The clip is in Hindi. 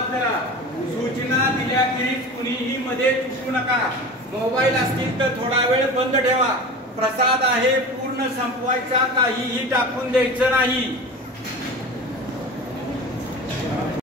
सुरुवात करा। सूचना दिल्याखेरीज कुणीही मध्ये चुकू नका। मोबाईल असतील तर थोडा वेळ बंद ठेवा। प्रसाद आहे, पूर्ण संपवायचा, काहीही टाकून द्यायचं नाही।